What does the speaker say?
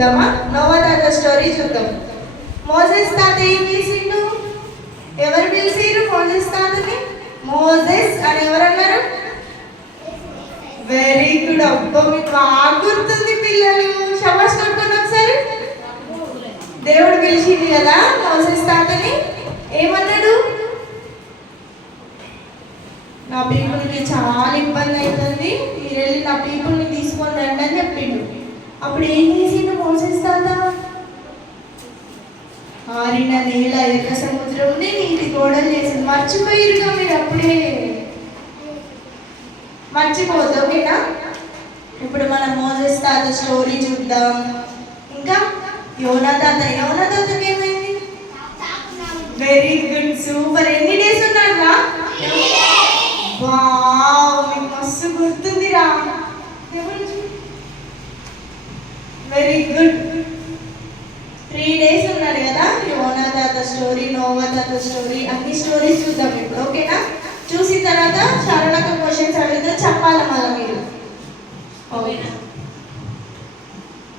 చూద్దామా? నోవా తాత స్టోరీ చూద్దాం. మోసెస్ తాత ఏం చేసిండు? ఎవరు పిలిచిరు మోసెస్ తాతని? మోసెస్ అని ఎవరన్నారు? Very good. అబ్బా మీకు బాగా గుర్తుంది పిల్లలు. శబాష్ కొట్టుకోండి ఒకసారి. దేవుడు పిలిచింది కదా మోసెస్ తాతని. ఏమన్నాడు? నా పీపుల్కి చాలా ఇబ్బంది అవుతుంది, మీరు వెళ్ళి నా పీపుల్ని తీసుకొని రండి అని చెప్పిండు. అప్పుడు ఏం చేసిండు మోసెస్ తాత? ఆరిన నేల ఎర్ర సముద్రంని నీటి గోడలు చేసింది. మర్చిపోయిరుగా మీరు, అప్పుడే మర్చిపోద్దు. ఓకేనా? ఇప్పుడు మనం మోసెస్ తాత స్టోరీ చూద్దాం. ఇంకా యోనా తాతకి ఏమైంది? Very good, super. ఎన్ని డేస్ ఉన్నారా? వావ్, మీకు మస్తు గుర్తుందిరా. Very good. 3 days ఉన్నాడు కదా. యోనా తాత స్టోరీ, నోవా తాత స్టోరీ, అన్ని స్టోరీస్ చూద్దాం ఇప్పుడు. ఓకేనా? చూసిన తర్వాత శరణక క్వశ్చన్స్ అడిగితే చెప్పాలి మళ్ళీ మీరు. ఓకేనా?